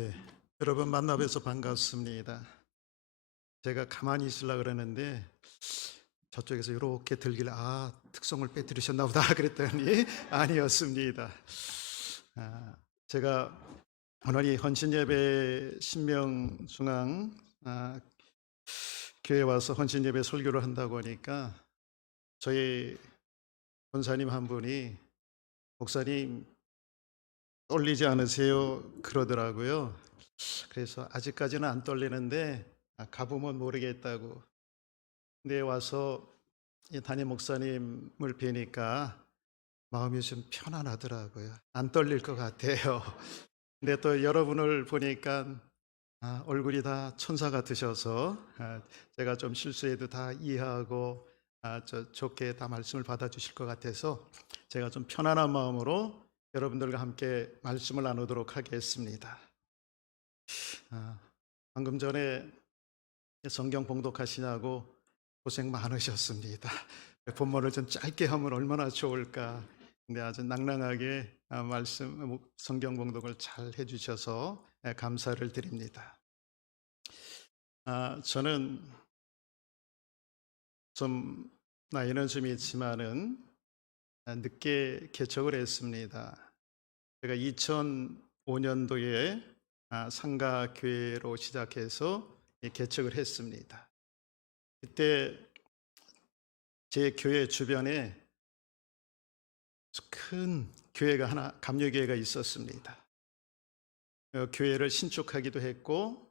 예, 여러분 만나 뵈서 반갑습니다. 제가 가만히 있으려고 그러는데 저쪽에서 이렇게 들길래 특성을 빼뜨리셨나 보다 그랬더니 아니었습니다. 제가 오늘 이 헌신예배 신명중앙 교회 와서 헌신예배 설교를 한다고 하니까 저희 권사님 한 분이 목사님 떨리지 않으세요? 그러더라고요. 그래서 아직까지는 안 떨리는데 가보면 모르겠다고. 근데 와서 이 담임 목사님을 뵈니까 마음이 좀 편안하더라고요. 안 떨릴 것 같아요. 근데 또 여러분을 보니까 얼굴이 다 천사 같으셔서 제가 좀 실수해도 다 이해하고 좋게 다 말씀을 받아주실 것 같아서 제가 좀 편안한 마음으로 여러분들과 함께 말씀을 나누도록 하겠습니다. 아, 방금 전에 성경 봉독하시냐고 고생 많으셨습니다. 본문을 좀 짧게 하면 얼마나 좋을까. 근데 아주 낭낭하게 말씀 성경 봉독을 잘 해주셔서 감사를 드립니다. 저는 좀 나이는 좀 있지만은 늦게 개척을 했습니다. 제가 2005년도에 상가교회로 시작해서 개척을 했습니다. 그때 제 교회 주변에 큰 교회가 하나, 감리교회가 있었습니다. 교회를 신축하기도 했고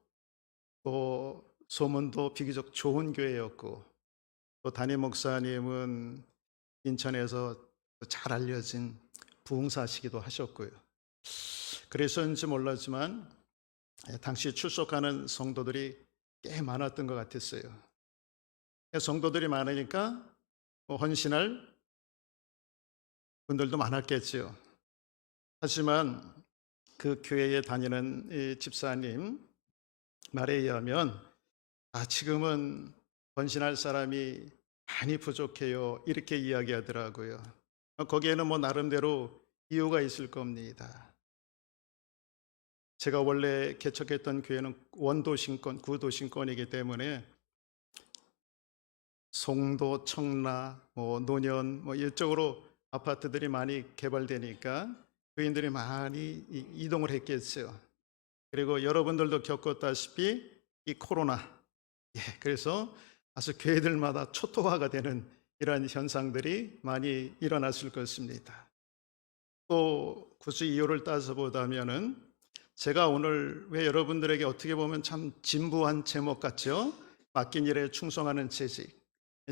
또 소문도 비교적 좋은 교회였고 또 담임 목사님은 인천에서 잘 알려진 부흥사시기도 하셨고요. 그래서인지 몰랐지만 당시 출석하는 성도들이 꽤 많았던 것 같았어요. 성도들이 많으니까 헌신할 분들도 많았겠지요. 하지만 그 교회에 다니는 이 집사님 말에 의하면 지금은 헌신할 사람이 많이 부족해요. 이렇게 이야기하더라고요. 거기에는 뭐 나름대로 이유가 있을 겁니다. 제가 원래 개척했던 교회는 원도심권, 구도심권이기 때문에 송도, 청라, 노년 이쪽으로 아파트들이 많이 개발되니까 교인들이 많이 이동을 했겠어요. 그리고 여러분들도 겪었다시피 이 코로나, 그래서 아주 교회들마다 초토화가 되는 이러한 현상들이 많이 일어났을 것입니다. 또 굳이 이유를 따져보자면은 제가 오늘 왜 여러분들에게 어떻게 보면 참 진부한 제목 같죠? 맡긴 일에 충성하는 재직,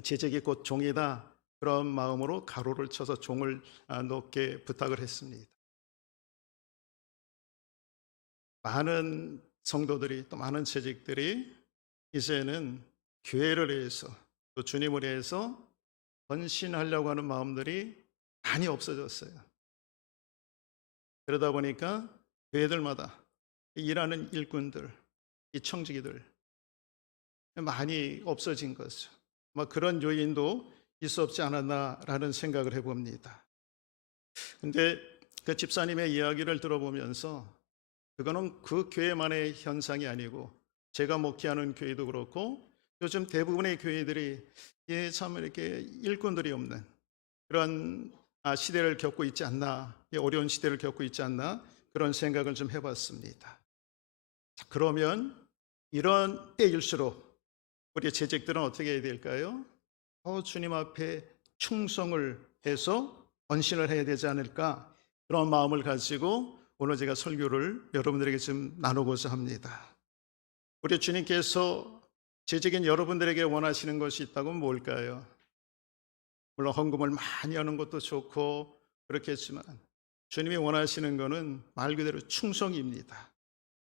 재직이 곧 종이다, 그런 마음으로 가로를 쳐서 종을 놓게 부탁을 했습니다. 많은 성도들이 또 많은 재직들이 이제는 교회를 위해서 또 주님을 위해서 헌신하려고 하는 마음들이 많이 없어졌어요. 그러다 보니까 교회들마다 일하는 일꾼들, 이 청지기들 많이 없어진 거죠. 그런 요인도 있어 없지 않았나라는 생각을 해봅니다. 근데 그 집사님의 이야기를 들어보면서 그거는 그 교회만의 현상이 아니고 제가 목회하는 교회도 그렇고 요즘 대부분의 교회들이 참 이렇게 일꾼들이 없는 그런 시대를 겪고 있지 않나, 어려운 시대를 겪고 있지 않나 그런 생각을 좀 해봤습니다. 그러면 이런 때일수록 우리 재직들은 어떻게 해야 될까요? 주님 앞에 충성을 해서 헌신을 해야 되지 않을까, 그런 마음을 가지고 오늘 제가 설교를 여러분들에게 좀 나누고자 합니다. 우리 주님께서 재직인 여러분들에게 원하시는 것이 있다면 뭘까요? 물론 헌금을 많이 하는 것도 좋고 그렇겠지만 주님이 원하시는 것은 말 그대로 충성입니다.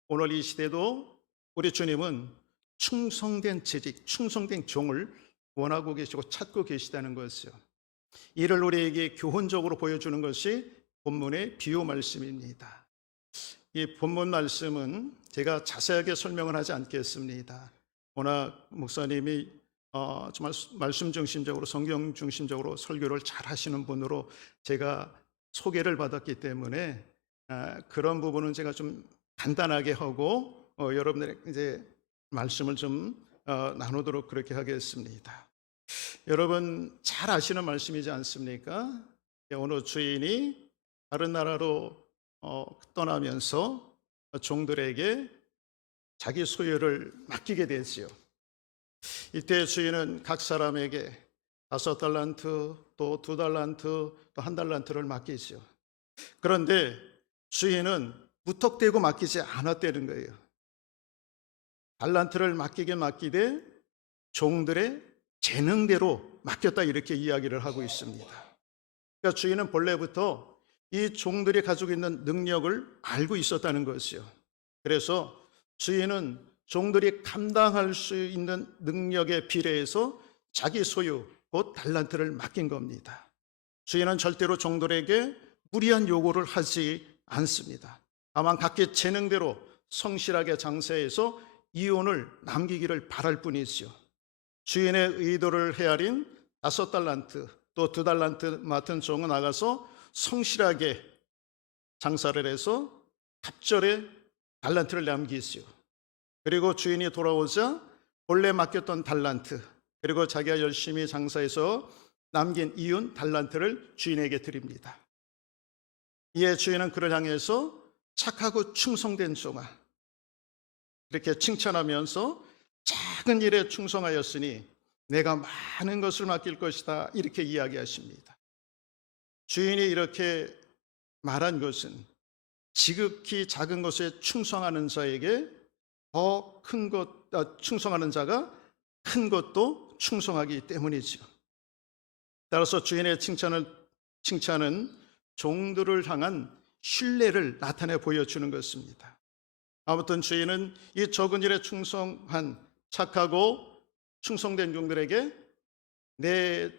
오늘 이 시대도 우리 주님은 충성된 재직, 충성된 종을 원하고 계시고 찾고 계시다는 것이요. 이를 우리에게 교훈적으로 보여주는 것이 본문의 비유 말씀입니다. 이 본문 말씀은 제가 자세하게 설명을 하지 않겠습니다. 워낙 목사님이 정말 말씀 중심적으로 성경 중심적으로 설교를 잘 하시는 분으로 제가 소개를 받았기 때문에 그런 부분은 제가 좀 간단하게 하고 여러분들의 이제 말씀을 좀 나누도록 그렇게 하겠습니다. 여러분 잘 아시는 말씀이지 않습니까? 어느 주인이 다른 나라로 떠나면서 종들에게 자기 소유를 맡기게 되지요. 이때 주인은 각 사람에게 5달란트, 또 2달란트, 또 1달란트를 맡기죠. 그런데 주인은 무턱대고 맡기지 않았다는 거예요. 달란트를 맡기되 종들의 재능대로 맡겼다, 이렇게 이야기를 하고 있습니다. 그러니까 주인은 본래부터 이 종들이 가지고 있는 능력을 알고 있었다는 것이요. 그래서 주인은 종들이 감당할 수 있는 능력에 비례해서 자기 소유, 곧 달란트를 맡긴 겁니다. 주인은 절대로 종들에게 무리한 요구를 하지 않습니다. 다만 각기 재능대로 성실하게 장사해서 이윤을 남기기를 바랄 뿐이지요. 주인의 의도를 헤아린 5달란트, 또 2달란트 맡은 종은 나가서 성실하게 장사를 해서 갑절에 달란트를 남기지요. 그리고 주인이 돌아오자 본래 맡겼던 달란트, 그리고 자기가 열심히 장사해서 남긴 이윤 달란트를 주인에게 드립니다. 이에 주인은 그를 향해서 착하고 충성된 종아, 이렇게 칭찬하면서 작은 일에 충성하였으니 내가 많은 것을 맡길 것이다, 이렇게 이야기하십니다. 주인이 이렇게 말한 것은 지극히 작은 것에 충성하는 자에게 더 큰 것, 충성하는 자가 큰 것도 충성하기 때문이죠. 따라서 주인의 칭찬은 종들을 향한 신뢰를 나타내 보여주는 것입니다. 아무튼 주인은 이 적은 일에 충성한 착하고 충성된 종들에게 내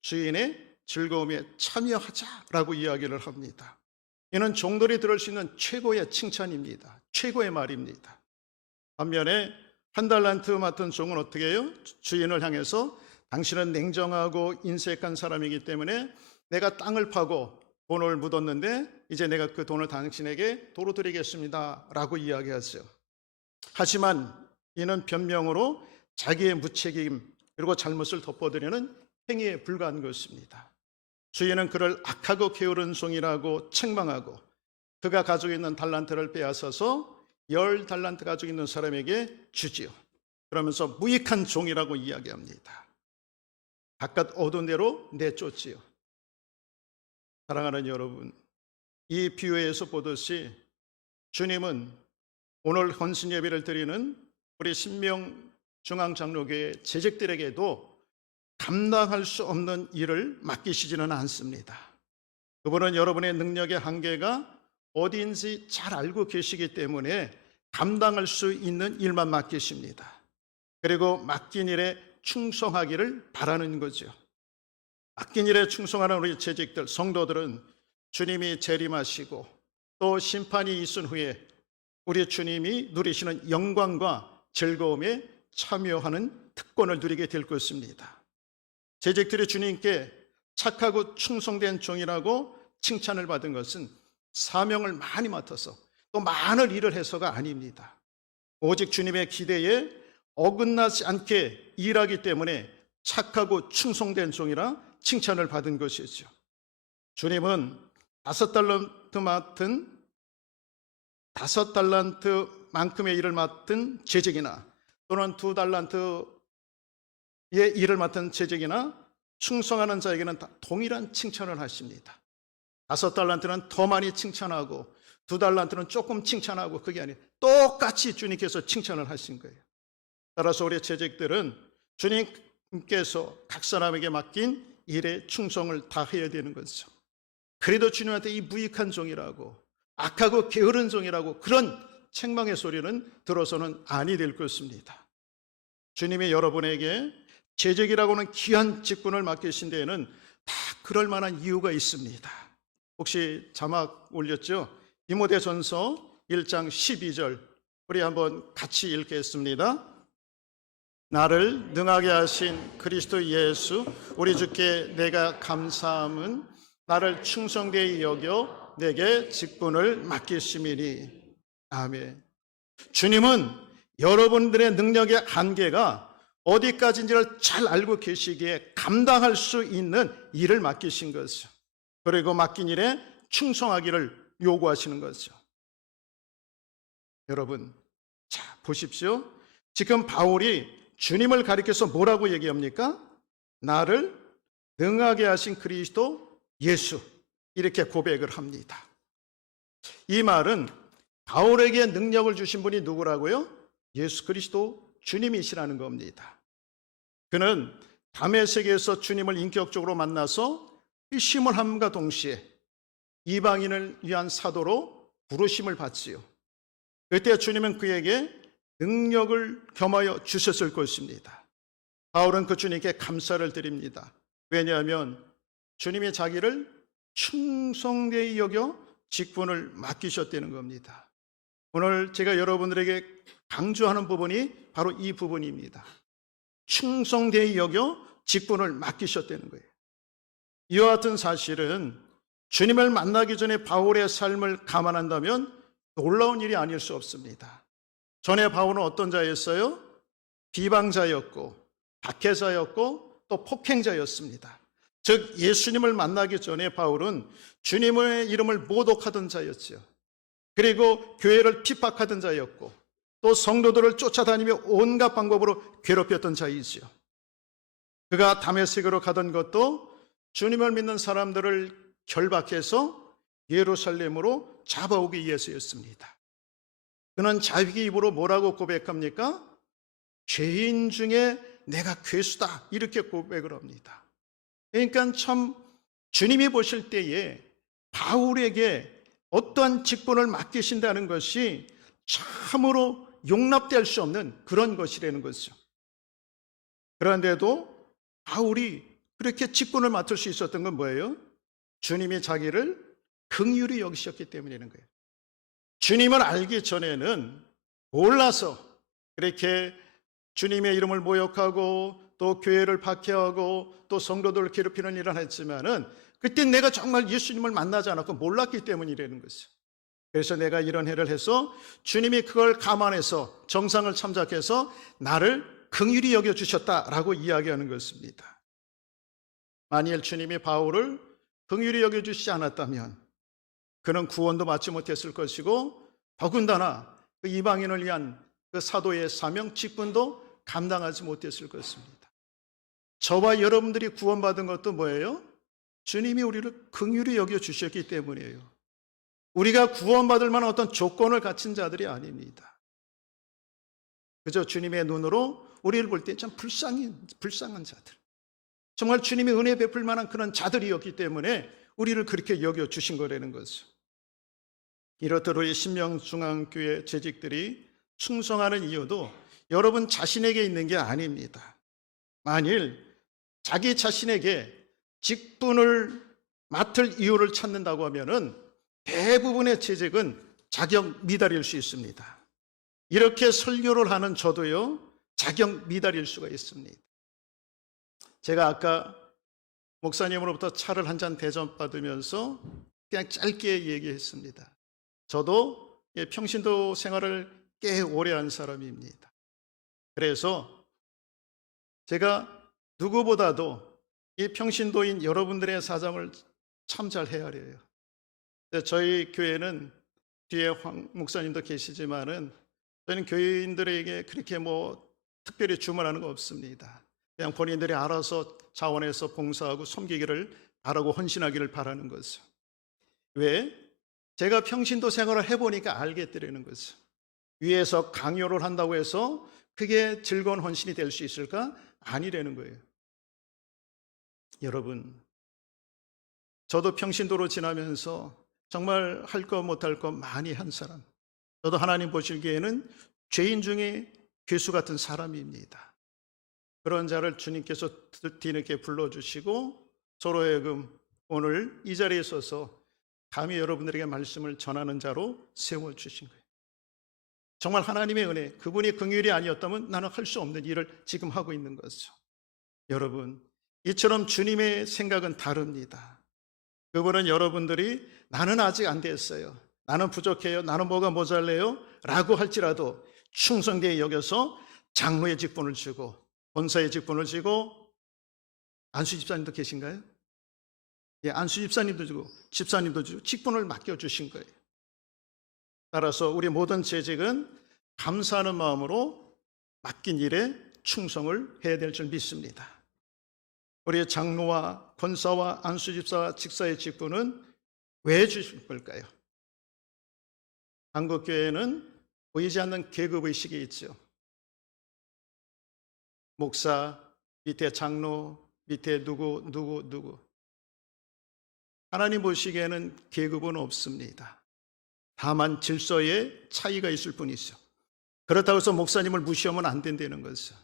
주인의 즐거움에 참여하자라고 이야기를 합니다. 이는 종들이 들을 수 있는 최고의 칭찬입니다. 최고의 말입니다. 반면에 1달란트 맡은 종은 어떻게 해요? 주인을 향해서 당신은 냉정하고 인색한 사람이기 때문에 내가 땅을 파고 돈을 묻었는데 이제 내가 그 돈을 당신에게 도로 드리겠습니다 라고 이야기하죠. 하지만 이는 변명으로 자기의 무책임 그리고 잘못을 덮어드리는 행위에 불과한 것입니다. 주인은 그를 악하고 게으른 종이라고 책망하고 그가 가지고 있는 달란트를 빼앗아서 10달란트 가지고 있는 사람에게 주지요. 그러면서 무익한 종이라고 이야기합니다. 바깥 얻은 대로 내쫓지요. 사랑하는 여러분, 이 비유에서 보듯이 주님은 오늘 헌신 예배를 드리는 우리 신명중앙장로교회 재직들에게도 감당할 수 없는 일을 맡기시지는 않습니다. 그분은 여러분의 능력의 한계가 어디인지 잘 알고 계시기 때문에 감당할 수 있는 일만 맡기십니다. 그리고 맡긴 일에 충성하기를 바라는 거죠. 맡긴 일에 충성하는 우리 재직들, 성도들은 주님이 재림하시고 또 심판이 있은 후에 우리 주님이 누리시는 영광과 즐거움에 참여하는 특권을 누리게 될 것입니다. 재직들이 주님께 착하고 충성된 종이라고 칭찬을 받은 것은 사명을 많이 맡아서 또 많은 일을 해서가 아닙니다. 오직 주님의 기대에 어긋나지 않게 일하기 때문에 착하고 충성된 종이라 칭찬을 받은 것이죠. 주님은 5달란트만큼의 일을 맡은 재직이나 또는 2달란트의 일을 맡은 재직이나 충성하는 자에게는 다 동일한 칭찬을 하십니다. 5달란트는 더 많이 칭찬하고 2달란트는 조금 칭찬하고, 그게 아니에요. 똑같이 주님께서 칭찬을 하신 거예요. 따라서 우리 재직들은 주님께서 각 사람에게 맡긴 일에 충성을 다해야 되는 거죠. 그래도 주님한테 이 무익한 종이라고, 악하고 게으른 종이라고 그런 책망의 소리는 들어서는 아니 될 것입니다. 주님이 여러분에게 재직이라고 하는 귀한 직분을 맡기신 데에는 다 그럴 만한 이유가 있습니다. 혹시 자막 올렸죠? 디모데전서 1장 12절 우리 한번 같이 읽겠습니다. 나를 능하게 하신 그리스도 예수 우리 주께 내가 감사함은 나를 충성되이 여겨 내게 직분을 맡기심이니. 아멘. 주님은 여러분들의 능력의 한계가 어디까지인지를 잘 알고 계시기에 감당할 수 있는 일을 맡기신 거죠. 그리고 맡긴 일에 충성하기를 요구하시는 거죠. 여러분, 자, 보십시오. 지금 바울이 주님을 가리켜서 뭐라고 얘기합니까? 나를 능하게 하신 그리스도 예수. 이렇게 고백을 합니다. 이 말은 바울에게 능력을 주신 분이 누구라고요? 예수 그리스도 주님이시라는 겁니다. 그는 다메섹에서 주님을 인격적으로 만나서 일심을 함과 동시에 이방인을 위한 사도로 부르심을 받지요. 그때 주님은 그에게 능력을 겸하여 주셨을 것입니다. 바울은 그 주님께 감사를 드립니다. 왜냐하면 주님이 자기를 충성되이 여겨 직분을 맡기셨다는 겁니다. 오늘 제가 여러분들에게 강조하는 부분이 바로 이 부분입니다. 충성되이 여겨 직분을 맡기셨다는 거예요. 이와 같은 사실은 주님을 만나기 전에 바울의 삶을 감안한다면 놀라운 일이 아닐 수 없습니다. 전에 바울은 어떤 자였어요? 비방자였고 박해자였고 또 폭행자였습니다. 즉 예수님을 만나기 전에 바울은 주님의 이름을 모독하던 자였죠. 그리고 교회를 핍박하던 자였고 또 성도들을 쫓아다니며 온갖 방법으로 괴롭혔던 자이지요. 그가 다메섹으로 가던 것도 주님을 믿는 사람들을 결박해서 예루살렘으로 잡아오기 위해서였습니다. 그는 자기 입으로 뭐라고 고백합니까? 죄인 중에 내가 괴수다 이렇게 고백을 합니다. 그러니까 참 주님이 보실 때에 바울에게 어떠한 직분을 맡기신다는 것이 참으로 용납될 수 없는 그런 것이라는 것이죠. 그런데도 바울이 그렇게 직분을 맡을 수 있었던 건 뭐예요? 주님이 자기를 긍휼히 여기셨기 때문이라는 거예요. 주님을 알기 전에는 몰라서 그렇게 주님의 이름을 모욕하고 또 교회를 박해하고 또 성도들을 괴롭히는 일을 했지만은 그때 내가 정말 예수님을 만나지 않았고 몰랐기 때문이라는 것이죠. 그래서 내가 이런 일을 해서 주님이 그걸 감안해서 정상을 참작해서 나를 긍휼히 여겨주셨다라고 이야기하는 것입니다. 만일 주님이 바울을 긍휼히 여겨주시지 않았다면 그는 구원도 받지 못했을 것이고 더군다나 그 이방인을 위한 그 사도의 사명 직분도 감당하지 못했을 것입니다. 저와 여러분들이 구원받은 것도 뭐예요? 주님이 우리를 긍휼히 여겨주셨기 때문이에요. 우리가 구원받을 만한 어떤 조건을 갖춘 자들이 아닙니다. 그저 주님의 눈으로 우리를 볼 때 참 불쌍한 자들, 정말 주님이 은혜 베풀 만한 그런 자들이었기 때문에 우리를 그렇게 여겨주신 거라는 거죠. 이렇듯 우리 신명중앙교회 재직들이 충성하는 이유도 여러분 자신에게 있는 게 아닙니다. 만일 자기 자신에게 직분을 맡을 이유를 찾는다고 하면은 대부분의 재직은 자격 미달일 수 있습니다. 이렇게 설교를 하는 저도요, 자격 미달일 수가 있습니다. 제가 아까 목사님으로부터 차를 한 잔 대접받으면서 그냥 짧게 얘기했습니다. 저도 평신도 생활을 꽤 오래 한 사람입니다. 그래서 제가 누구보다도 이 평신도인 여러분들의 사정을 참 잘 헤아려요. 저희 교회는 뒤에 황 목사님도 계시지만은 저희는 교인들에게 그렇게 특별히 주문하는 거 없습니다. 그냥 본인들이 알아서 자원해서 봉사하고 섬기기를 바라고 헌신하기를 바라는 거죠. 왜? 제가 평신도 생활을 해보니까 알겠더라는 거죠. 위에서 강요를 한다고 해서 그게 즐거운 헌신이 될 수 있을까? 아니라는 거예요. 여러분, 저도 평신도로 지나면서 정말 할 거 못할 거 많이 한 사람, 저도 하나님 보시기에는 죄인 중에 괴수 같은 사람입니다. 그런 자를 주님께서 뒤늦게 불러주시고 저로 하여금 오늘 이 자리에 서서 감히 여러분들에게 말씀을 전하는 자로 세워주신 거예요. 정말 하나님의 은혜, 그분이 긍휼이 아니었다면 나는 할 수 없는 일을 지금 하고 있는 거죠. 여러분, 이처럼 주님의 생각은 다릅니다. 그분은 여러분들이 나는 아직 안 됐어요, 나는 부족해요, 나는 뭐가 모자라요 라고 할지라도 충성되게 여겨서 장로의 직분을 주고 권사의 직분을 주고, 안수 집사님도 계신가요? 예, 안수 집사님도 주고 집사님도 주고 직분을 맡겨주신 거예요. 따라서 우리 모든 재직은 감사하는 마음으로 맡긴 일에 충성을 해야 될 줄 믿습니다. 우리 장로와 권사와 안수 집사와 직사의 직분은 왜 주실 걸까요? 한국교회는 보이지 않는 계급의식이 있죠. 목사, 밑에 장로, 밑에 누구. 하나님 보시기에는 계급은 없습니다. 다만 질서의 차이가 있을 뿐이죠. 그렇다고 해서 목사님을 무시하면 안 된다는 거죠.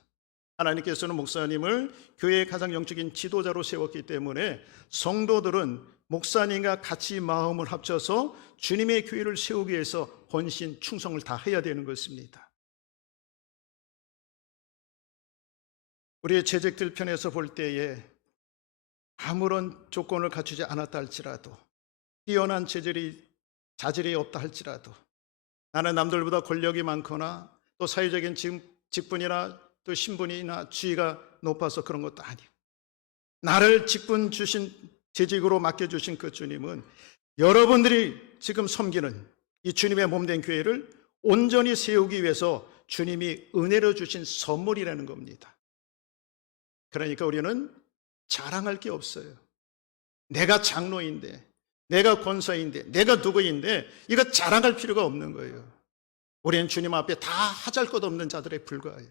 하나님께서는 목사님을 교회의 가장 영적인 지도자로 세웠기 때문에 성도들은 목사님과 같이 마음을 합쳐서 주님의 교회를 세우기 위해서 헌신, 충성을 다 해야 되는 것입니다. 우리의 재직들 편에서 볼 때에 아무런 조건을 갖추지 않았다 할지라도, 뛰어난 자질이 없다 할지라도, 나는 남들보다 권력이 많거나 또 사회적인 직분이나 또 신분이나 지위가 높아서 그런 것도 아니에요. 나를 직분 주신, 재직으로 맡겨주신 그 주님은 여러분들이 지금 섬기는 이 주님의 몸된 교회를 온전히 세우기 위해서 주님이 은혜로 주신 선물이라는 겁니다. 그러니까 우리는 자랑할 게 없어요. 내가 장로인데, 내가 권사인데, 내가 누구인데 이거 자랑할 필요가 없는 거예요. 우리는 주님 앞에 다 하잘 것 없는 자들에 불과해요.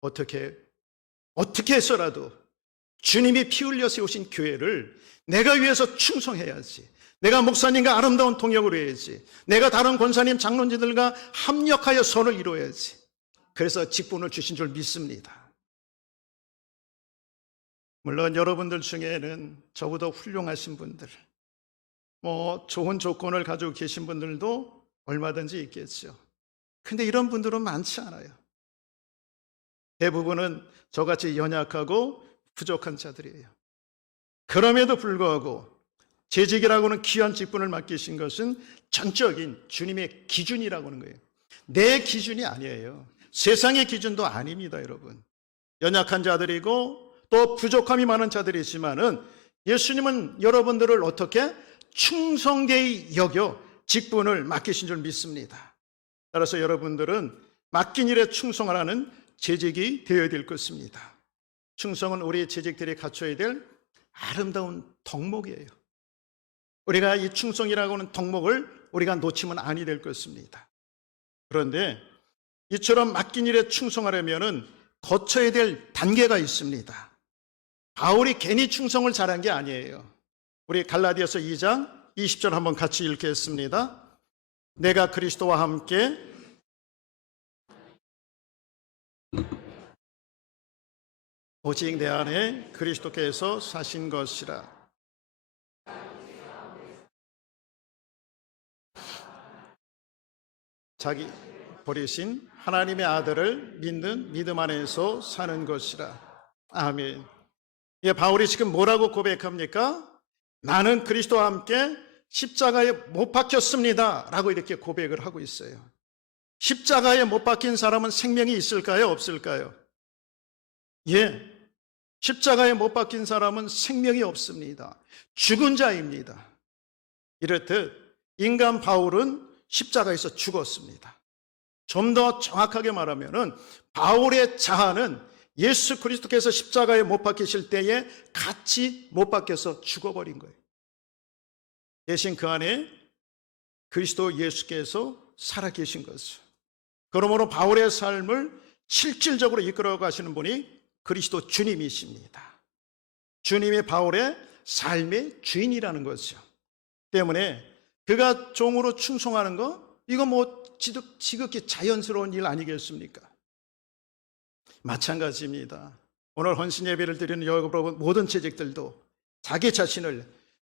어떻게 해서라도 주님이 피 흘려 세우신 교회를 내가 위해서 충성해야지. 내가 목사님과 아름다운 통역을 해야지. 내가 다른 권사님, 장로님들과 합력하여 선을 이루어야지. 그래서 직분을 주신 줄 믿습니다. 물론 여러분들 중에는 저보다 훌륭하신 분들, 좋은 조건을 가지고 계신 분들도 얼마든지 있겠죠. 근데 이런 분들은 많지 않아요. 대부분은 저같이 연약하고 부족한 자들이에요. 그럼에도 불구하고 재직이라고는 귀한 직분을 맡기신 것은 전적인 주님의 기준이라고 하는 거예요. 내 기준이 아니에요. 세상의 기준도 아닙니다, 여러분. 연약한 자들이고 또 부족함이 많은 자들이지만은 예수님은 여러분들을 어떻게 충성되이 여겨 직분을 맡기신 줄 믿습니다. 따라서 여러분들은 맡긴 일에 충성을 하는 재직이 되어야 될 것입니다. 충성은 우리 재직들이 갖춰야 될 아름다운 덕목이에요. 우리가 이 충성이라고 하는 덕목을 우리가 놓치면 아니 될 것입니다. 그런데 이처럼 맡긴 일에 충성하려면은 거쳐야 될 단계가 있습니다. 바울이 괜히 충성을 잘한 게 아니에요. 우리 갈라디아서 2장 20절 한번 같이 읽겠습니다. 내가 그리스도와 함께 오직 내 안에 그리스도께서 사신 것이라. 자기 버리신 하나님의 아들을 믿는 믿음 안에서 사는 것이라. 아멘. 예, 바울이 지금 뭐라고 고백합니까? 나는 그리스도와 함께 십자가에 못 박혔습니다 라고 이렇게 고백을 하고 있어요. 십자가에 못 박힌 사람은 생명이 있을까요? 없을까요? 예, 십자가에 못 박힌 사람은 생명이 없습니다. 죽은 자입니다. 이렇듯 인간 바울은 십자가에서 죽었습니다. 좀 더 정확하게 말하면은 바울의 자아는 예수 그리스도께서 십자가에 못 박히실 때에 같이 못 박혀서 죽어버린 거예요. 대신 그 안에 그리스도 예수께서 살아계신 것이죠. 그러므로 바울의 삶을 실질적으로 이끌어 가시는 분이 그리스도 주님이십니다. 주님이 바울의 삶의 주인이라는 거죠. 때문에 그가 종으로 충성하는 거, 이거 지극히 자연스러운 일 아니겠습니까? 마찬가지입니다. 오늘 헌신 예배를 드리는 여러분 모든 재직들도 자기 자신을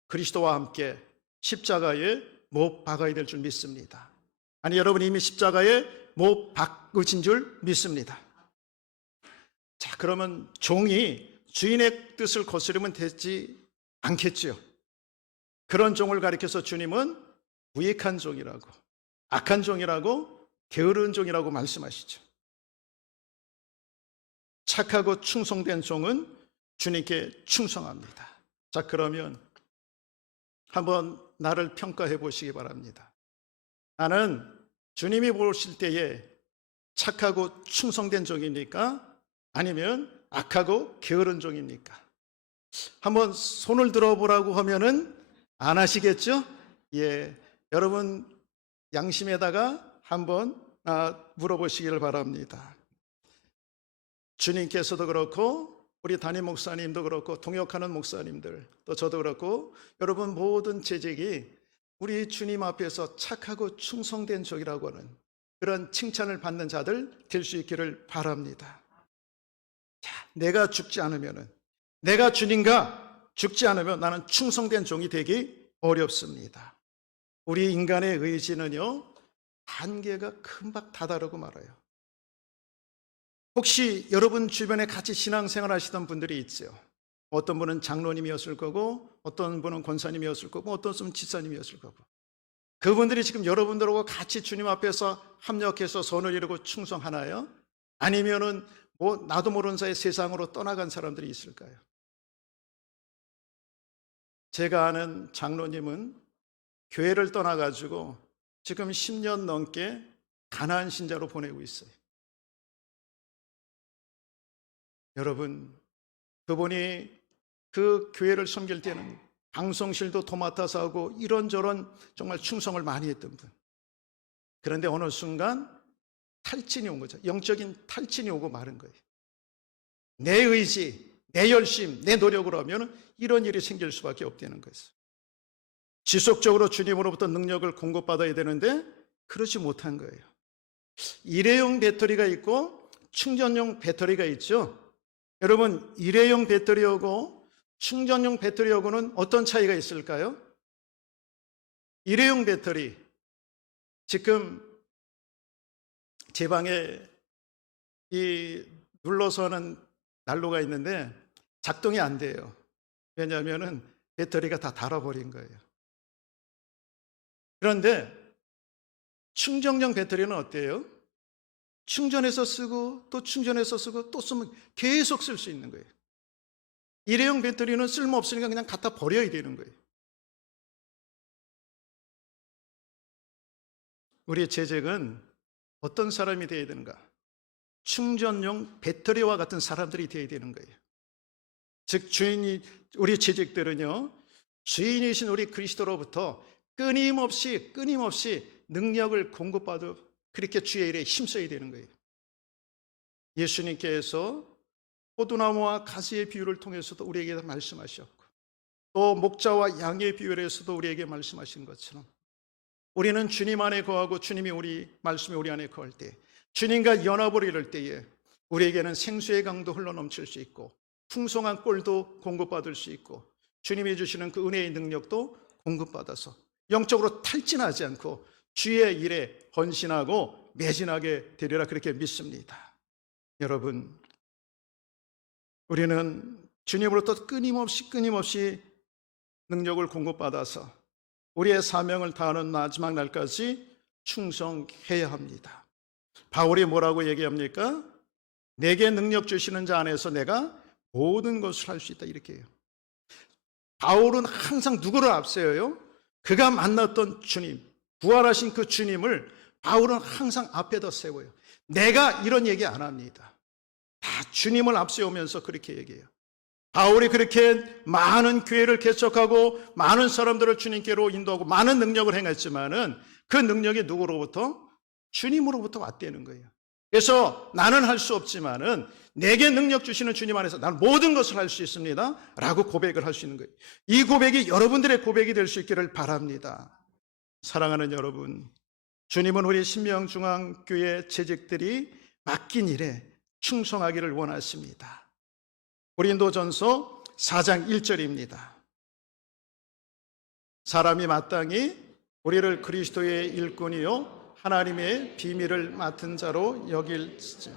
그리스도와 함께 십자가에 못 박아야 될 줄 믿습니다. 아니, 여러분 이미 십자가에 못 박으신 줄 믿습니다. 자, 그러면 종이 주인의 뜻을 거스르면 되지 않겠지요. 그런 종을 가리켜서 주님은 무익한 종이라고, 악한 종이라고, 게으른 종이라고 말씀하시죠. 착하고 충성된 종은 주님께 충성합니다. 자, 그러면 한번 나를 평가해 보시기 바랍니다. 나는 주님이 보실 때에 착하고 충성된 종입니까? 아니면 악하고 게으른 종입니까? 한번 손을 들어보라고 하면은 안 하시겠죠? 예, 여러분 양심에다가 한번 물어보시기를 바랍니다. 주님께서도 그렇고 우리 담임 목사님도 그렇고 동역하는 목사님들 또 저도 그렇고 여러분 모든 재직이 우리 주님 앞에서 착하고 충성된 종이라고 하는 그런 칭찬을 받는 자들 될 수 있기를 바랍니다. 자, 내가 죽지 않으면은, 내가 주님과 죽지 않으면 나는 충성된 종이 되기 어렵습니다. 우리 인간의 의지는요, 한계가 금방 다다르고 말아요. 혹시 여러분 주변에 같이 신앙생활 하시던 분들이 있어요. 어떤 분은 장로님이었을 거고, 어떤 분은 권사님이었을 거고, 어떤 분은 집사님이었을 거고. 그분들이 지금 여러분들하고 같이 주님 앞에서 합력해서 선을 이루고 충성하나요? 아니면은 뭐 나도 모르는 사이에 세상으로 떠나간 사람들이 있을까요? 제가 아는 장로님은 교회를 떠나가지고 지금 10년 넘게 가나안 신자로 보내고 있어요. 여러분, 그분이 그 교회를 섬길 때는 방송실도 도맡아서 하고 이런저런 정말 충성을 많이 했던 분. 그런데 어느 순간 탈진이 온 거죠. 영적인 탈진이 오고 마른 거예요. 내 의지, 내 열심, 내 노력으로 하면 이런 일이 생길 수밖에 없다는 것이죠. 지속적으로 주님으로부터 능력을 공급받아야 되는데 그러지 못한 거예요. 일회용 배터리가 있고 충전용 배터리가 있죠. 여러분, 일회용 배터리하고 충전용 배터리하고는 어떤 차이가 있을까요? 일회용 배터리, 지금 제 방에 이 눌러서 하는 난로가 있는데 작동이 안 돼요. 왜냐하면 배터리가 다 닳아버린 거예요. 그런데 충전용 배터리는 어때요? 충전해서 쓰고 또 충전해서 쓰고 또 쓰면 계속 쓸 수 있는 거예요. 일회용 배터리는 쓸모없으니까 그냥 갖다 버려야 되는 거예요. 우리의 재직은 어떤 사람이 되어야 되는가? 충전용 배터리와 같은 사람들이 되어야 되는 거예요. 즉 주인이, 우리 재직들은요, 주인이신 우리 그리스도로부터 끊임없이 능력을 공급받아 그렇게 주의 일에 힘써야 되는 거예요. 예수님께서 포도나무와 가지의 비유를 통해서도 우리에게 말씀하셨고 또 목자와 양의 비유에서도 우리에게 말씀하신 것처럼 우리는 주님 안에 거하고 주님이 우리 말씀이 우리 안에 거할 때, 주님과 연합을 이룰 때에 우리에게는 생수의 강도 흘러넘칠 수 있고 풍성한 꼴도 공급받을 수 있고 주님이 주시는 그 은혜의 능력도 공급받아서 영적으로 탈진하지 않고 주의 일에 헌신하고 매진하게 되리라 그렇게 믿습니다. 여러분, 우리는 주님으로부터 끊임없이 능력을 공급받아서 우리의 사명을 다하는 마지막 날까지 충성해야 합니다. 바울이 뭐라고 얘기합니까? 내게 능력 주시는 자 안에서 내가 모든 것을 할 수 있다 이렇게 해요. 바울은 항상 누구를 앞세워요? 그가 만났던 주님, 부활하신 그 주님을 바울은 항상 앞에다 세워요. 내가 이런 얘기 안 합니다. 다 주님을 앞세우면서 그렇게 얘기해요. 바울이 그렇게 많은 교회를 개척하고 많은 사람들을 주님께로 인도하고 많은 능력을 행했지만은 그 능력이 누구로부터? 주님으로부터 왔다는 거예요. 그래서 나는 할 수 없지만은 내게 능력 주시는 주님 안에서 나는 모든 것을 할 수 있습니다 라고 고백을 할 수 있는 거예요. 이 고백이 여러분들의 고백이 될 수 있기를 바랍니다. 사랑하는 여러분, 주님은 우리 신명중앙교회 재직들이 맡긴 일에 충성하기를 원하십니다. 고린도전서 4장 1절입니다. 사람이 마땅히 우리를 그리스도의 일꾼이요 하나님의 비밀을 맡은 자로 여길지.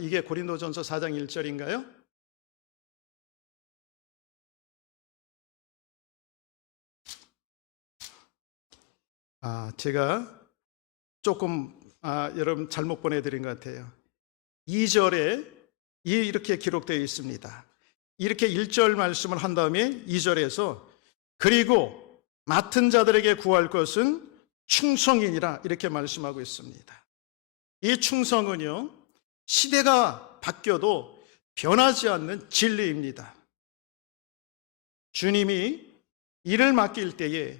이게 고린도전서 4장 1절인가요? 제가 조금 여러분 잘못 보내드린 것 같아요. 2절에 이렇게 기록되어 있습니다. 이렇게 1절 말씀을 한 다음에 2절에서 그리고 맡은 자들에게 구할 것은 충성이니라 이렇게 말씀하고 있습니다. 이 충성은요, 시대가 바뀌어도 변하지 않는 진리입니다. 주님이 일을 맡길 때에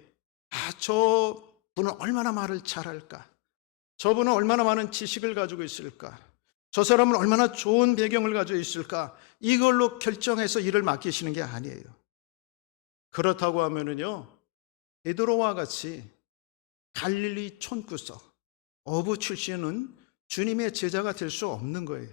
저 분은 얼마나 말을 잘할까? 저분은 얼마나 많은 지식을 가지고 있을까? 저 사람은 얼마나 좋은 배경을 가지고 있을까? 이걸로 결정해서 일을 맡기시는 게 아니에요. 그렇다고 하면은요, 베드로와 같이 갈릴리 촌구석 어부 출신은 주님의 제자가 될 수 없는 거예요.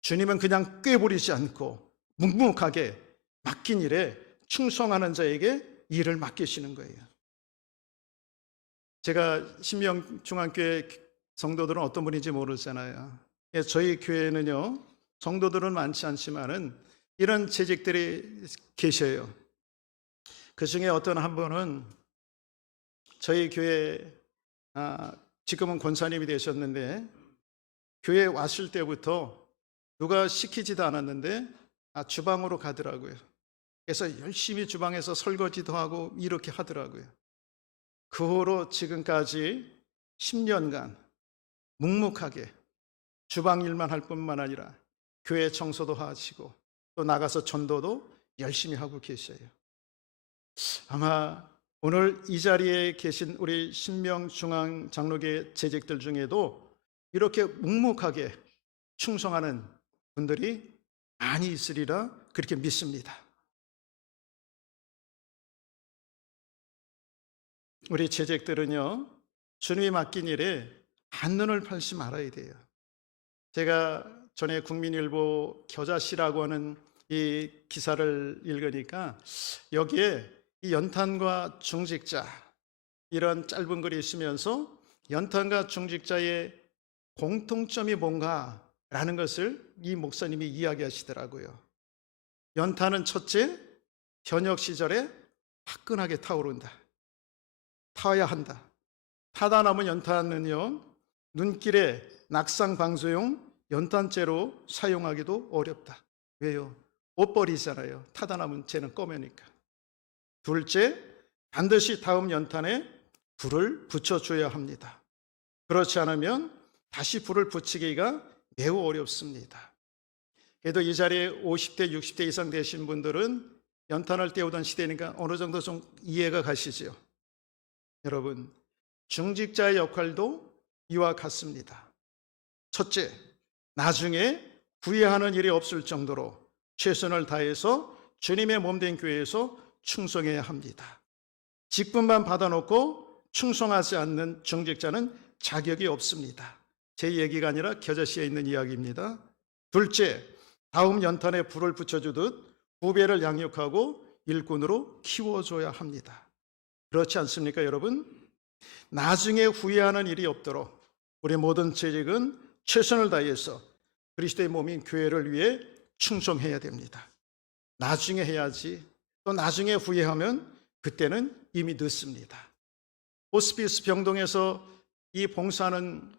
주님은 그냥 꾀부리지 않고 묵묵하게 맡긴 일에 충성하는 자에게 일을 맡기시는 거예요. 제가 신명중앙교회 성도들은 어떤 분인지 모르잖아요. 저희 교회는요, 성도들은 많지 않지만은 이런 재직들이 계셔요. 그 중에 어떤 한 분은 저희 교회 지금은 권사님이 되셨는데 교회에 왔을 때부터 누가 시키지도 않았는데 주방으로 가더라고요. 그래서 열심히 주방에서 설거지도 하고 이렇게 하더라고요. 그 후로 지금까지 10년간 묵묵하게 주방 일만 할 뿐만 아니라 교회 청소도 하시고 또 나가서 전도도 열심히 하고 계셔요. 아마 오늘 이 자리에 계신 우리 신명중앙 장로교 재직들 중에도 이렇게 묵묵하게 충성하는 분들이 많이 있으리라 그렇게 믿습니다. 우리 재직들은요, 주님이 맡긴 일에 한눈을 팔지 말아야 돼요. 제가 전에 국민일보 겨자씨라고 하는 이 기사를 읽으니까 여기에 이 연탄과 중직자 이런 짧은 글이 있으면서 연탄과 중직자의 공통점이 뭔가라는 것을 이 목사님이 이야기하시더라고요. 연탄은 첫째, 현역 시절에 화끈하게 타오른다. 타야 한다. 타다 남은 연탄은요, 눈길에 낙상 방수용 연탄재로 사용하기도 어렵다. 왜요? 옷 버리잖아요. 타다 남은 재는 꺼매니까. 둘째, 반드시 다음 연탄에 불을 붙여줘야 합니다. 그렇지 않으면 다시 불을 붙이기가 매우 어렵습니다. 그래도 이 자리에 50대, 60대 이상 되신 분들은 연탄을 때우던 시대니까 어느 정도 좀 이해가 가시죠? 여러분, 중직자의 역할도 이와 같습니다. 첫째, 나중에 후회하는 일이 없을 정도로 최선을 다해서 주님의 몸된 교회에서 충성해야 합니다. 직분만 받아놓고 충성하지 않는 중직자는 자격이 없습니다. 제 얘기가 아니라 겨자씨에 있는 이야기입니다. 둘째, 다음 연탄에 불을 붙여주듯 후배를 양육하고 일꾼으로 키워줘야 합니다. 그렇지 않습니까, 여러분? 나중에 후회하는 일이 없도록 우리 모든 재직은 최선을 다해서 그리스도의 몸인 교회를 위해 충성해야 됩니다. 나중에 해야지. 또 나중에 후회하면 그때는 이미 늦습니다. 호스피스 병동에서 이 봉사하는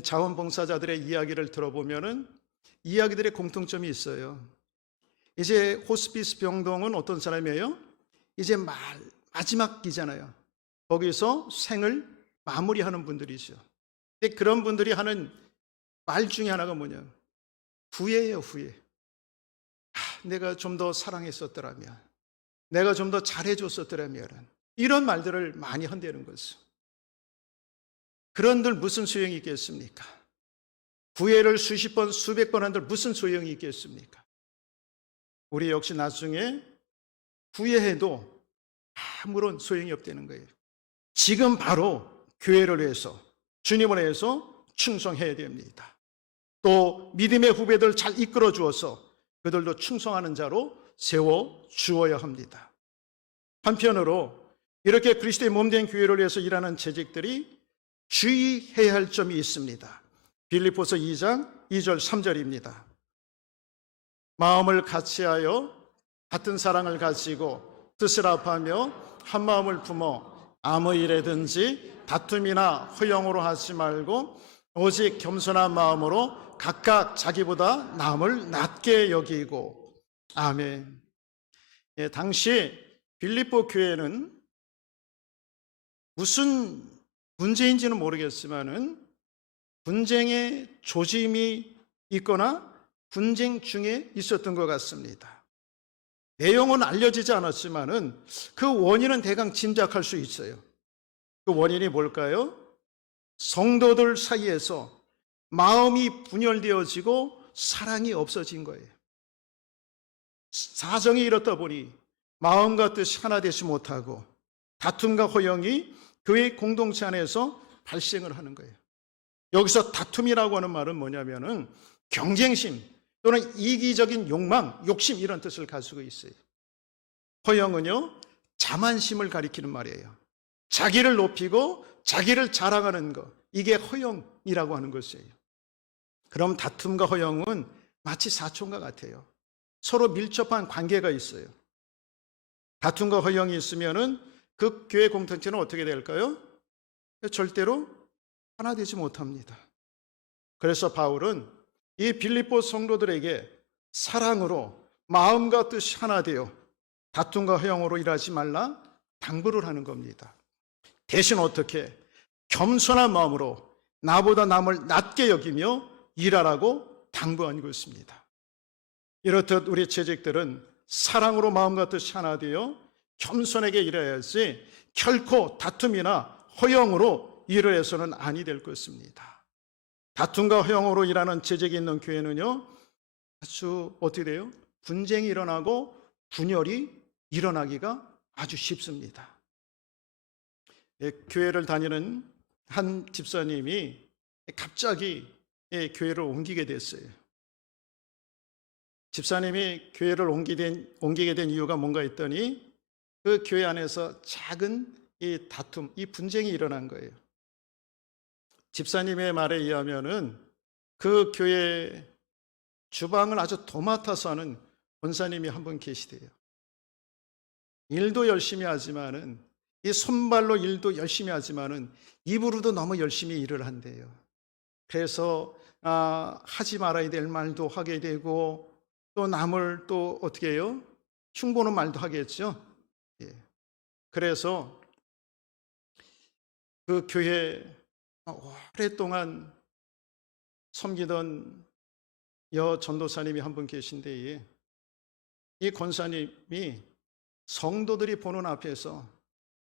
자원봉사자들의 이야기를 들어보면은 이야기들의 공통점이 있어요. 이제 호스피스 병동은 어떤 사람이에요? 이제 마지막이잖아요. 거기서 생을 마무리하는 분들이죠. 근데 그런 분들이 하는 말 중에 하나가 뭐냐? 후회예요, 후회. 내가 좀 더 사랑했었더라면, 내가 좀 더 잘해줬었더라면, 이런 말들을 많이 한다는 거죠. 그런들 무슨 소용이 있겠습니까? 후회를 수십 번, 수백 번 한들 무슨 소용이 있겠습니까? 우리 역시 나중에 후회해도 아무런 소용이 없다는 거예요. 지금 바로 교회를 위해서, 주님을 위해서 충성해야 됩니다. 또 믿음의 후배들 잘 이끌어 주어서 그들도 충성하는 자로 세워 주어야 합니다. 한편으로 이렇게 그리스도의 몸된 교회를 위해서 일하는 재직들이 주의해야 할 점이 있습니다. 빌립보서 2장 2절 3절입니다. 마음을 같이하여 같은 사랑을 가지고 뜻을 합하며 한 마음을 품어 아무 일에든지 다툼이나 허영으로 하지 말고 오직 겸손한 마음으로 각각 자기보다 남을 낮게 여기고. 아멘. 예, 당시 빌립보 교회는 무슨 문제인지는 모르겠지만은 분쟁의 조짐이 있거나 분쟁 중에 있었던 것 같습니다. 내용은 알려지지 않았지만은 그 원인은 대강 짐작할 수 있어요. 그 원인이 뭘까요? 성도들 사이에서 마음이 분열되어지고 사랑이 없어진 거예요. 사정이 이렇다 보니 마음과 뜻이 하나 되지 못하고 다툼과 허영이 교회 공동체 안에서 발생을 하는 거예요. 여기서 다툼이라고 하는 말은 뭐냐면은 경쟁심 또는 이기적인 욕망, 욕심 이런 뜻을 가지고 있어요. 허영은요, 자만심을 가리키는 말이에요. 자기를 높이고 자기를 자랑하는 것, 이게 허영이라고 하는 것이에요. 그럼 다툼과 허영은 마치 사촌과 같아요. 서로 밀접한 관계가 있어요. 다툼과 허영이 있으면은 그 교회 공동체는 어떻게 될까요? 절대로 하나 되지 못합니다. 그래서 바울은 이 빌립보 성도들에게 사랑으로 마음과 뜻이 하나 되어 다툼과 허영으로 일하지 말라 당부를 하는 겁니다. 대신 어떻게? 겸손한 마음으로 나보다 남을 낮게 여기며 일하라고 당부한 것입니다. 이렇듯 우리 재직들은 사랑으로 마음과 뜻이 하나 되어 겸손하게 일해야지 결코 다툼이나 허영으로 일을 해서는 아니 될 것입니다. 다툼과 허영으로 일하는 재직이 있는 교회는요, 아주 어떻게 돼요? 분쟁이 일어나고 분열이 일어나기가 아주 쉽습니다. 교회를 다니는 한 집사님이 갑자기 교회를 옮기게 됐어요. 집사님이 교회를 옮기게 된 이유가 뭔가 했더니 그 교회 안에서 작은 이 다툼, 이 분쟁이 일어난 거예요. 집사님의 말에 의하면은 그 교회 주방을 아주 도맡아서 하는 권사님이 한 분 계시대요. 일도 열심히 하지만은 이 손발로 일도 열심히 하지만은 입으로도 너무 열심히 일을 한대요. 그래서 하지 말아야 될 말도 하게 되고 또 남을 또 어떻게 해요? 흉보는 말도 하겠죠. 예. 그래서 그 교회 오랫동안 섬기던 여 전도사님이 한 분 계신데 이 권사님이 성도들이 보는 앞에서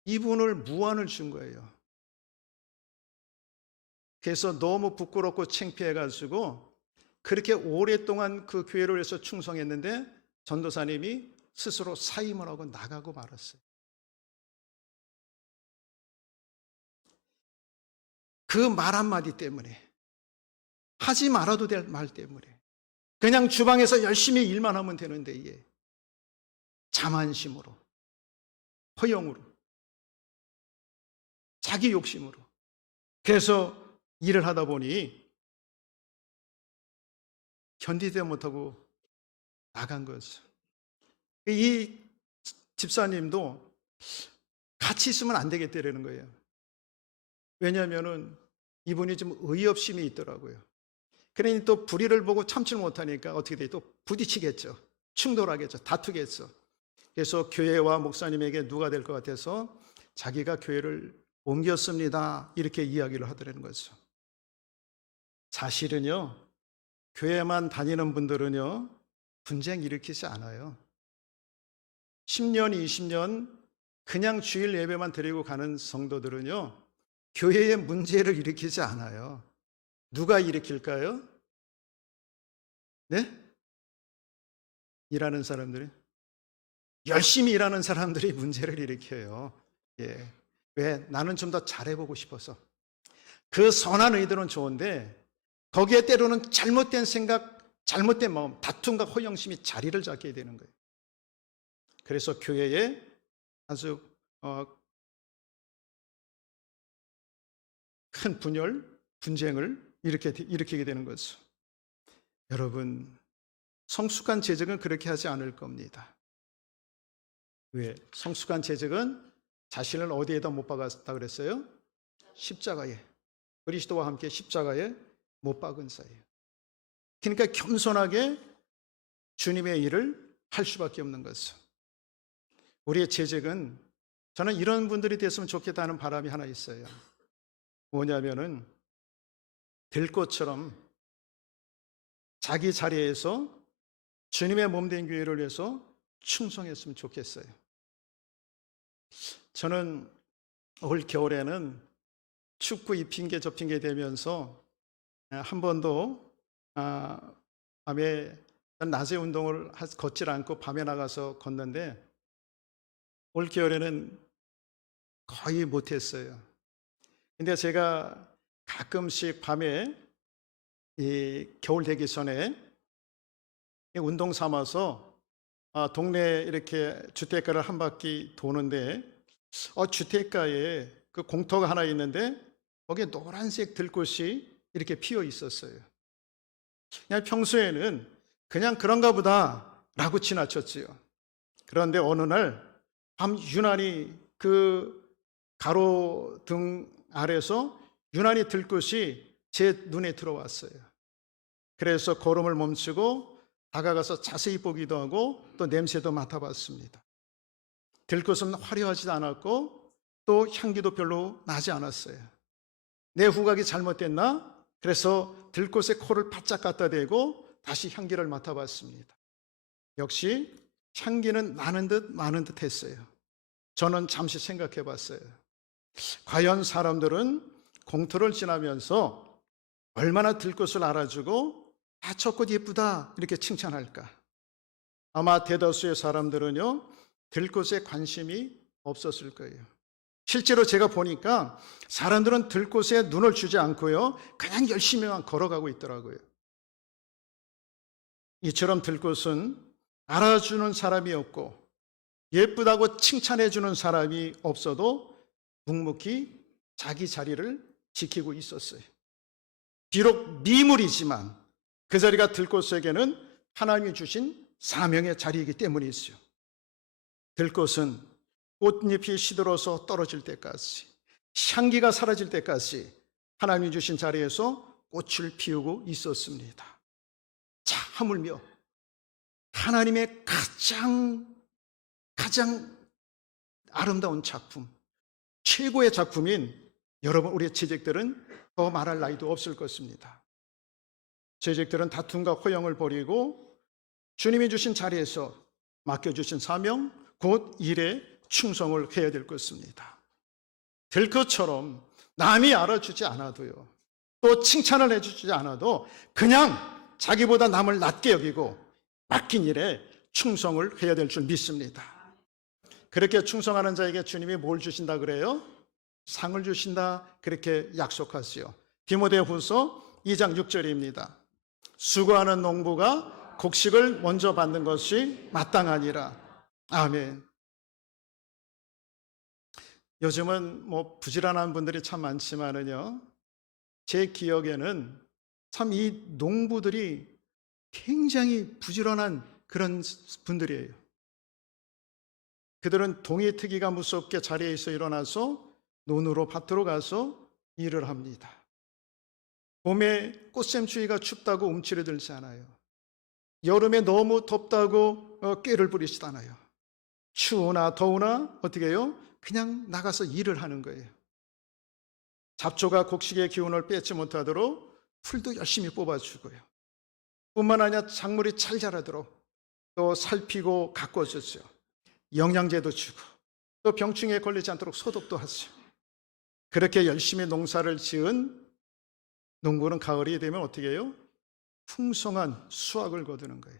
이분을 무안을 준 거예요. 그래서 너무 부끄럽고 창피해가지고 그렇게 오랫동안 그 교회를 위해서 충성했는데 전도사님이 스스로 사임을 하고 나가고 말았어요. 그 말 한마디 때문에, 하지 말아도 될 말 때문에, 그냥 주방에서 열심히 일만 하면 되는데 이게 자만심으로, 허영으로, 자기 욕심으로, 그래서 일을 하다 보니 견디지 못하고 나간 거죠. 이 집사님도 같이 있으면 안 되겠다라는 거예요. 왜냐하면은 이분이 좀 의협심이 있더라고요. 그러니 또 불의를 보고 참지 못하니까 어떻게 돼? 또 부딪히겠죠. 충돌하겠죠. 다투겠죠. 그래서 교회와 목사님에게 누가 될 것 같아서 자기가 교회를 옮겼습니다. 이렇게 이야기를 하더라는 거죠. 사실은요, 교회만 다니는 분들은요, 분쟁 일으키지 않아요. 10년, 20년 그냥 주일 예배만 드리고 가는 성도들은요, 교회에 문제를 일으키지 않아요. 누가 일으킬까요? 네? 일하는 사람들이? 열심히 일하는 사람들이 문제를 일으켜요. 예. 왜? 나는 좀 더 잘해보고 싶어서. 그 선한 의도는 좋은데 거기에 때로는 잘못된 생각, 잘못된 마음, 다툼과 허영심이 자리를 잡게 되는 거예요. 그래서 교회에 아주 큰 분열, 분쟁을 일으키게 되는 거죠. 여러분, 성숙한 재직은 그렇게 하지 않을 겁니다. 왜? 성숙한 재직은 자신을 어디에다 못 박았다 그랬어요? 십자가에. 그리스도와 함께 십자가에 못 박은 사이에요. 그러니까 겸손하게 주님의 일을 할 수밖에 없는 것이죠. 우리의 재직은 저는 이런 분들이 됐으면 좋겠다는 바람이 하나 있어요. 뭐냐면은 들꽃처럼 자기 자리에서 주님의 몸된 교회를 위해서 충성했으면 좋겠어요. 저는 올 겨울에는 춥고 이 핑계 저 핑계 되면서 한 번도 밤에 낮에 운동을 걷질 않고 밤에 나가서 걷는데 올 겨울에는 거의 못했어요. 근데 제가 가끔씩 밤에 이 겨울 되기 전에 운동 삼아서 동네 이렇게 주택가를 한 바퀴 도는데 주택가에 그 공터가 하나 있는데 거기에 노란색 들꽃이 이렇게 피어 있었어요. 그냥 평소에는 그냥 그런가 보다 라고 지나쳤지요. 그런데 어느 날 밤 유난히 그 가로등 아래서 유난히 들꽃이 제 눈에 들어왔어요. 그래서 걸음을 멈추고 다가가서 자세히 보기도 하고 또 냄새도 맡아봤습니다. 들꽃은 화려하지도 않았고 또 향기도 별로 나지 않았어요. 내 후각이 잘못됐나? 그래서 들꽃에 코를 바짝 갖다 대고 다시 향기를 맡아봤습니다. 역시 향기는 나는 듯 마는 듯 했어요. 저는 잠시 생각해 봤어요. 과연 사람들은 공터를 지나면서 얼마나 들꽃을 알아주고 저 꽃 예쁘다 이렇게 칭찬할까? 아마 대다수의 사람들은요 들꽃에 관심이 없었을 거예요. 실제로 제가 보니까 사람들은 들꽃에 눈을 주지 않고요 그냥 열심히만 걸어가고 있더라고요. 이처럼 들꽃은 알아주는 사람이 없고 예쁘다고 칭찬해 주는 사람이 없어도 묵묵히 자기 자리를 지키고 있었어요. 비록 미물이지만 그 자리가 들꽃에게는 하나님이 주신 사명의 자리이기 때문이죠. 들꽃은 꽃잎이 시들어서 떨어질 때까지, 향기가 사라질 때까지 하나님이 주신 자리에서 꽃을 피우고 있었습니다. 자, 하물며 하나님의 가장 아름다운 작품, 최고의 작품인 여러분 우리의 재직들은 더 말할 나위도 없을 것입니다. 재직들은 다툼과 허영을 버리고 주님이 주신 자리에서 맡겨주신 사명, 곧 일에 충성을 해야 될 것입니다. 들것처럼 남이 알아주지 않아도요, 또 칭찬을 해주지 않아도 그냥 자기보다 남을 낮게 여기고 맡긴 일에 충성을 해야 될 줄 믿습니다. 그렇게 충성하는 자에게 주님이 뭘 주신다 그래요? 상을 주신다 그렇게 약속하시오. 디모데후서 2장 6절입니다. 수고하는 농부가 곡식을 먼저 받는 것이 마땅하니라. 아멘. 요즘은 부지런한 분들이 참 많지만은요, 제 기억에는 참 이 농부들이 굉장히 부지런한 그런 분들이에요. 그들은 동이 트기가 무섭게 자리에서 일어나서 논으로 밭으로 가서 일을 합니다. 봄에 꽃샘추위가 춥다고 움츠러들지 않아요. 여름에 너무 덥다고 꾀를 부리지도 않아요. 추우나 더우나 어떻게 해요? 그냥 나가서 일을 하는 거예요. 잡초가 곡식의 기운을 뺏지 못하도록 풀도 열심히 뽑아주고요. 뿐만 아니라 작물이 잘 자라도록 또 살피고 가꿔주죠. 영양제도 주고 또 병충해에 걸리지 않도록 소독도 하죠. 그렇게 열심히 농사를 지은 농부는 가을이 되면 어떻게 해요? 풍성한 수확을 거두는 거예요.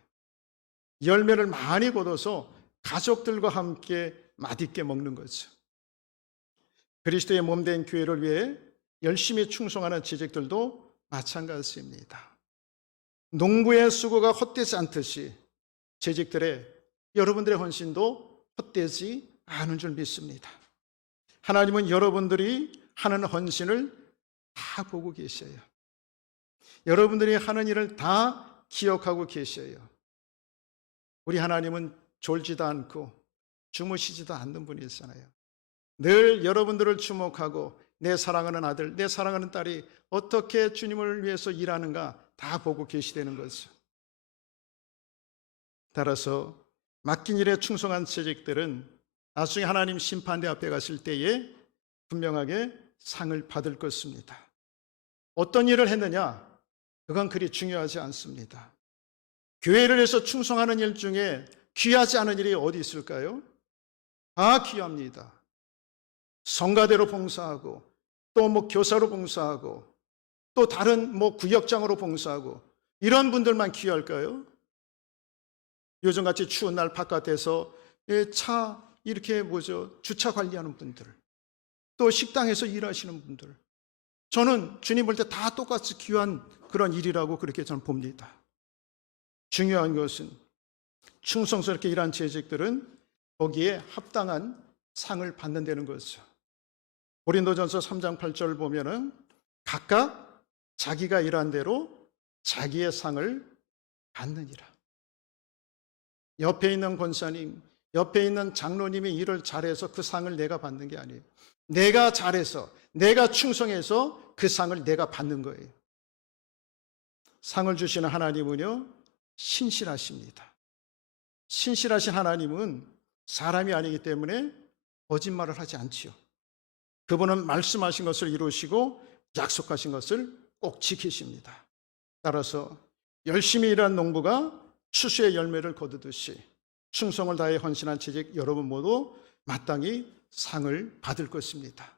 열매를 많이 거둬서 가족들과 함께 맛있게 먹는 거죠. 그리스도의 몸된 교회를 위해 열심히 충성하는 지직들도 마찬가지입니다. 농부의 수고가 헛되지 않듯이 재직들의 여러분들의 헌신도 헛되지 않은 줄 믿습니다. 하나님은 여러분들이 하는 헌신을 다 보고 계셔요. 여러분들이 하는 일을 다 기억하고 계셔요. 우리 하나님은 졸지도 않고 주무시지도 않는 분이잖아요. 늘 여러분들을 주목하고 내 사랑하는 아들, 내 사랑하는 딸이 어떻게 주님을 위해서 일하는가 다 보고 계시다는 거죠. 따라서 맡긴 일에 충성한 재직들은 나중에 하나님 심판대 앞에 갔을 때에 분명하게 상을 받을 것입니다. 어떤 일을 했느냐? 그건 그리 중요하지 않습니다. 교회를 위해서 충성하는 일 중에 귀하지 않은 일이 어디 있을까요? 다 귀합니다. 성가대로 봉사하고 또 뭐 교사로 봉사하고 또 다른 뭐 구역장으로 봉사하고 이런 분들만 귀할까요? 요즘같이 추운 날 바깥에서 차 이렇게 주차 관리하는 분들, 또 식당에서 일하시는 분들, 저는 주님 볼 때 다 똑같이 귀한 그런 일이라고 그렇게 저는 봅니다. 중요한 것은 충성스럽게 일한 재직들은 거기에 합당한 상을 받는다는 거죠. 고린도전서 3장 8절 보면은 각각 자기가 일한 대로 자기의 상을 받느니라. 옆에 있는 권사님, 옆에 있는 장로님이 일을 잘해서 그 상을 내가 받는 게 아니에요. 내가 잘해서, 내가 충성해서 그 상을 내가 받는 거예요. 상을 주시는 하나님은요, 신실하십니다. 신실하신 하나님은 사람이 아니기 때문에 거짓말을 하지 않지요. 그분은 말씀하신 것을 이루시고 약속하신 것을 꼭 지키십니다. 따라서 열심히 일한 농부가 추수의 열매를 거두듯이 충성을 다해 헌신한 재직 여러분 모두 마땅히 상을 받을 것입니다.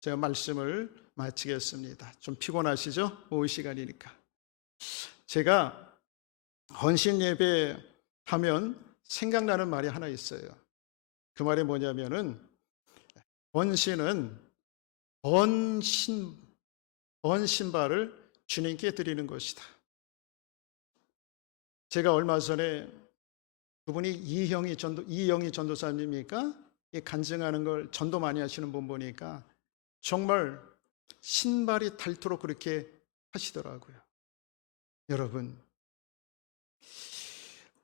제가 말씀을 마치겠습니다. 좀 피곤하시죠? 오후 시간이니까. 제가 헌신 예배 하면 생각나는 말이 하나 있어요. 그 말이 뭐냐면은 헌신은 헌신발을 주님께 드리는 것이다. 제가 얼마 전에 그분이 이영희 전도사님이니까 간증하는 걸 전도 많이 하시는 분 보니까 정말 신발이 닳도록 그렇게 하시더라고요. 여러분,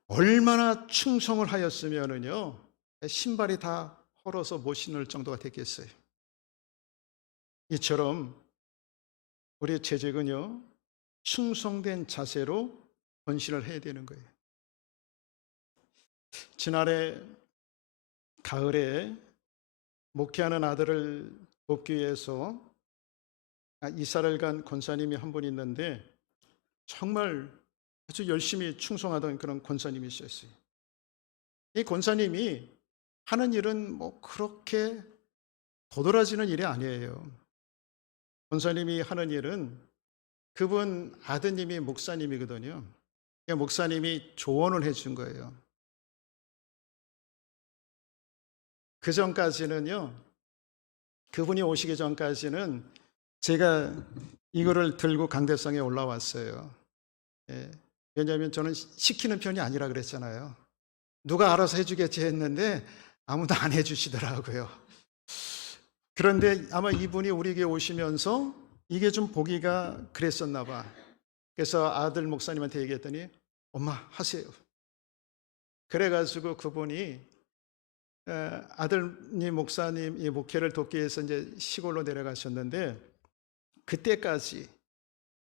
얼마나 충성을 하였으면은요, 신발이 다 헐어서 못 신을 정도가 됐겠어요. 이처럼 우리의 재직은요, 충성된 자세로 헌신을 해야 되는 거예요. 지난해 가을에 목회하는 아들을 돕기 위해서 이사를 간 권사님이 한 분 있는데 정말 아주 열심히 충성하던 그런 권사님이셨어요. 이 권사님이 하는 일은 뭐 그렇게 도드라지는 일이 아니에요. 권사님이 하는 일은 그분 아드님이 목사님이거든요. 목사님이 조언을 해준 거예요. 그 전까지는요, 그분이 오시기 전까지는 제가 이거를 들고 강대상에 올라왔어요. 예, 왜냐하면 저는 시키는 편이 아니라 그랬잖아요. 누가 알아서 해주겠지 했는데 아무도 안 해주시더라고요. 그런데 아마 이분이 우리에게 오시면서 이게 좀 보기가 그랬었나 봐. 그래서 아들 목사님한테 얘기했더니 엄마 하세요. 그래가지고 그분이 아들님 목사님 이 목회를 돕기 위해서 이제 시골로 내려가셨는데 그때까지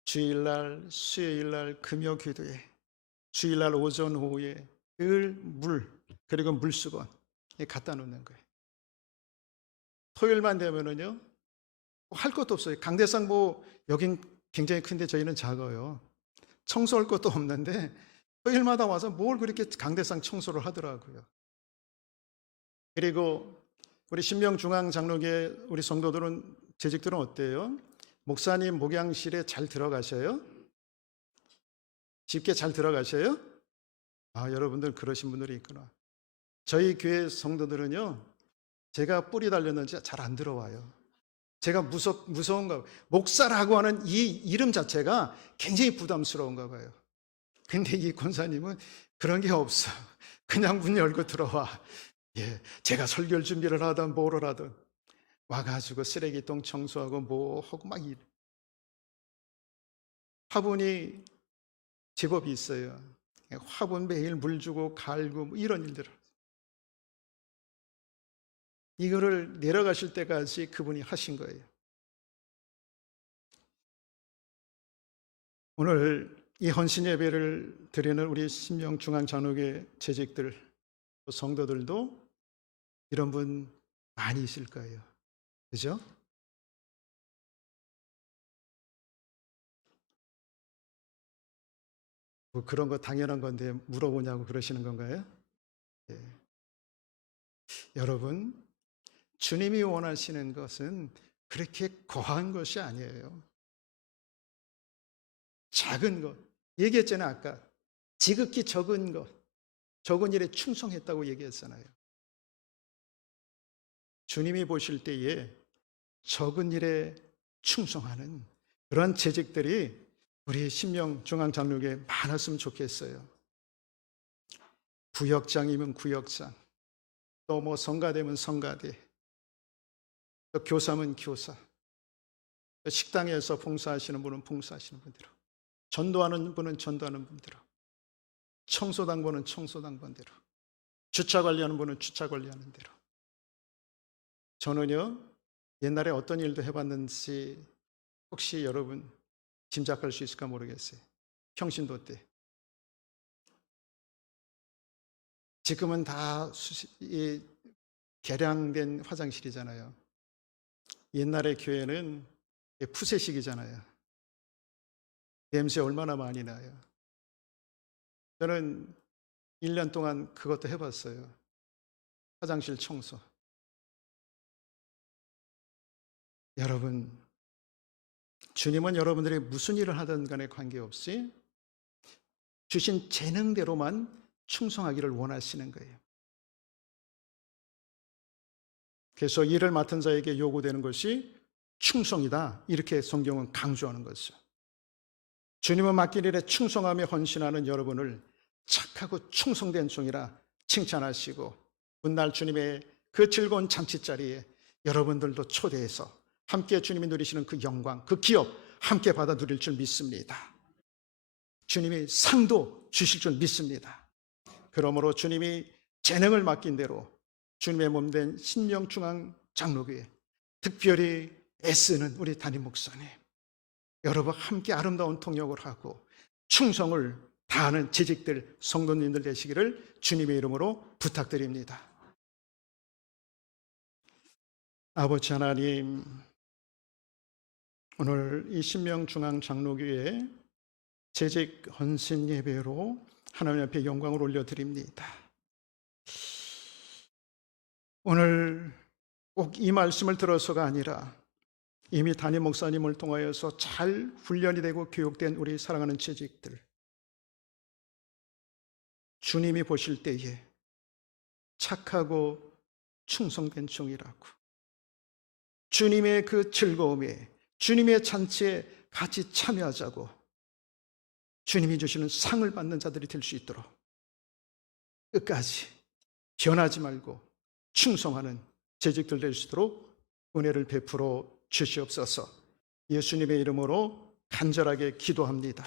주일날, 수요일날, 금요 기도에 주일날 오전 오후에 늘 물 그리고 물수건 갖다 놓는 거예요. 토요일만 되면은요 할 것도 없어요. 강대상 뭐 여긴 굉장히 큰데 저희는 작아요. 청소할 것도 없는데 토요일마다 와서 뭘 그렇게 강대상 청소를 하더라고요. 그리고 우리 신명중앙장로교 우리 성도들은 재직들은 어때요? 목사님 목양실에 잘 들어가셔요? 쉽게 잘 들어가셔요? 아, 여러분들 그러신 분들이 있구나. 저희 교회 성도들은요, 제가 뿌리 달렸는지 잘 안 들어와요. 제가 무서운가 봐요. 목사라고 하는 이 이름 자체가 굉장히 부담스러운가 봐요. 근데 이 권사님은 그런 게 없어. 그냥 문 열고 들어와. 예, 제가 설교를 준비를 하든 뭐를 하든 와가지고 쓰레기통 청소하고 뭐 하고 막 이래. 화분이 제법 있어요. 화분 매일 물 주고 갈고 뭐 이런 일들을. 이거를 내려가실 때까지 그분이 하신 거예요. 오늘 이 헌신 예배를 드리는 우리 신명중앙장로교회 재직들, 성도들도 이런 분 많이 있을 거예요. 그죠? 뭐 그런 거 당연한 건데 물어보냐고 그러시는 건가요? 예. 여러분, 주님이 원하시는 것은 그렇게 거한 것이 아니에요. 작은 것. 얘기했잖아요, 아까. 지극히 적은 것. 적은 일에 충성했다고 얘기했잖아요. 주님이 보실 때에 적은 일에 충성하는 그런 재직들이 우리 신명중앙장로교회에 많았으면 좋겠어요. 구역장이면 구역장, 또 뭐 성가대면 성가대, 또 교사면 교사, 또 식당에서 봉사하시는 분은 봉사하시는 분대로, 전도하는 분은 전도하는 분대로, 청소당번은 청소당번대로, 주차 관리하는 분은 주차 관리하는 대로. 저는요, 옛날에 어떤 일도 해봤는지 혹시 여러분 짐작할 수 있을까 모르겠어요. 평신도 때. 지금은 다 개량된 화장실이잖아요. 옛날에 교회는 푸세식이잖아요. 냄새 얼마나 많이 나요. 저는 1년 동안 그것도 해봤어요. 화장실 청소. 여러분, 주님은 여러분들이 무슨 일을 하든 간에 관계없이 주신 재능대로만 충성하기를 원하시는 거예요. 그래서 일을 맡은 자에게 요구되는 것이 충성이다. 이렇게 성경은 강조하는 것이죠. 주님은 맡긴 일에 충성하며 헌신하는 여러분을 착하고 충성된 종이라 칭찬하시고 훗날 주님의 그 즐거운 잔치 자리에 여러분들도 초대해서 함께 주님이 누리시는 그 영광, 그 기업 함께 받아 누릴 줄 믿습니다. 주님이 상도 주실 줄 믿습니다. 그러므로 주님이 재능을 맡긴 대로 주님의 몸된 신명중앙장로교회 특별히 애쓰는 우리 담임 목사님, 여러분 함께 아름다운 통역을 하고 충성을 다하는 재직들, 성도님들 되시기를 주님의 이름으로 부탁드립니다. 아버지 하나님, 오늘 이 신명중앙장로교회 재직 헌신 예배로 하나님 앞에 영광을 올려드립니다. 오늘 꼭 이 말씀을 들어서가 아니라 이미 담임 목사님을 통하여서 잘 훈련이 되고 교육된 우리 사랑하는 재직들, 주님이 보실 때에 착하고 충성된 종이라고, 주님의 그 즐거움에, 주님의 잔치에 같이 참여하자고, 주님이 주시는 상을 받는 자들이 될 수 있도록 끝까지 변하지 말고 충성하는 재직들 될 수 있도록 은혜를 베풀어 주시옵소서. 예수님의 이름으로 간절하게 기도합니다.